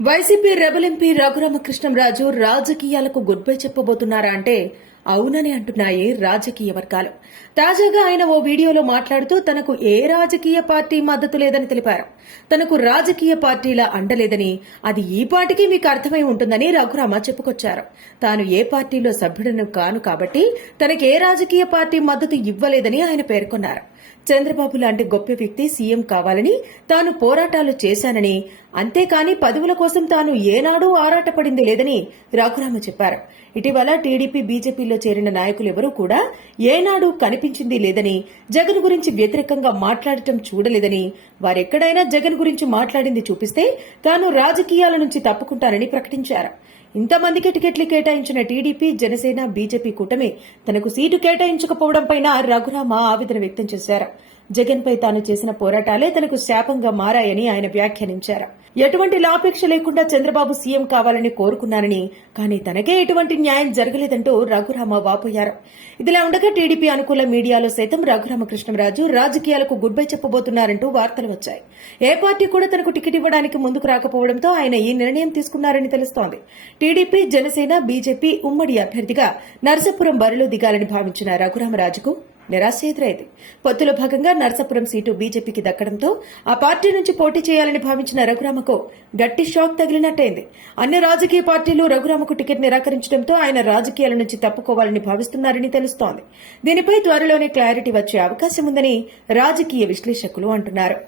YCP rebel MP Raghurama Krishnam Raju రాజకీయాలకు good bye చెప్పబోతున్నారా అంటే అవునని అంటున్నాయి రాజకీయ వర్గాలు. తాజాగా ఆయన ఓ వీడియోలో మాట్లాడుతూ తనకు ఏ రాజకీయ పార్టీ మద్దతు లేదని తెలిపారు. తనకు రాజకీయ పార్టీల అండలేదని అది ఈ పాటికి మీకు అర్థమై ఉంటుందని రఘురామ చెప్పుకొచ్చారు. తాను ఏ పార్టీలో సభ్యుడను కాను కాబట్టి తనకు ఏ రాజకీయ పార్టీ మద్దతు ఇవ్వలేదని ఆయన పేర్కొన్నారు. చంద్రబాబు లాంటి గొప్ప వ్యక్తి సీఎం కావాలని తాను పోరాటాలు చేశానని. అంతేకాని పదవుల కోసం తాను ఏనాడూ ఆరాటపడింది లేదని రఘురామ చెప్పారు. ఇటీవల టీడీపీ బీజేపీలో చేరిన నాయకులెవరూ కూడా ఏనాడూ కనిపించింది లేదని జగన్ గురించి వ్యతిరేకంగా మాట్లాడటం చూడలేదని వారెక్కడైనా జగన్ గురించి మాట్లాడింది చూపిస్తే తాను రాజకీయాల నుంచి తప్పుకుంటానని ప్రకటించారు. ఇంతమందికి టికెట్లు కేటాయించిన టీడీపీ జనసేన బీజేపీ కూటమి తనకు సీటు కేటాయించకపోవడంపైన రఘురామ ఆవేదన వ్యక్తం చేశారు. జగన్ పై తాను చేసిన పోరాటాలే తనకు శాపంగా మారాయని ఆయన వ్యాఖ్యానించారు. ఎటువంటి లాపేక్ష లేకుండా చంద్రబాబు సీఎం కావాలని కోరుకున్నానని కానీ తనకే ఎటువంటి న్యాయం జరగలేదంటూ రఘురామ వాపోయారు. ఇదిలా ఉండగా టీడీపీ అనుకూల మీడియాలో సైతం రఘురామకృష్ణరాజు రాజకీయాలకు గుడ్ బై చెప్పబోతున్నారంటూ వార్తలు వచ్చాయి. ఏ పార్టీ కూడా తనకు టికెట్ ఇవ్వడానికి ముందుకు రాకపోవడంతో ఆయన ఈ నిర్ణయం తీసుకున్నారని తెలుస్తోంది. టీడీపీ జనసేన బీజేపీ ఉమ్మడి అభ్యర్థిగా నరసాపురం బరిలో దిగాలని భావించిన రఘురామరాజుకు నిరాశ ఎదురైంది పొత్తులో భాగంగా నరసాపురం సీటు బీజేపీకి దక్కడంతో ఆ పార్టీ నుంచి పోటీ చేయాలని భావించిన రఘురామకు గట్టి షాక్ తగిలినట్టయింది. అన్ని రాజకీయ పార్టీలు రఘురామకు టికెట్ నిరాకరించడంతో ఆయన రాజకీయాల నుంచి తప్పుకోవాలని భావిస్తున్నారని తెలుస్తోంది. దీనిపై త్వరలోనే క్లారిటీ వచ్చే అవకాశం ఉందని రాజకీయ విశ్లేషకులు అంటున్నారు.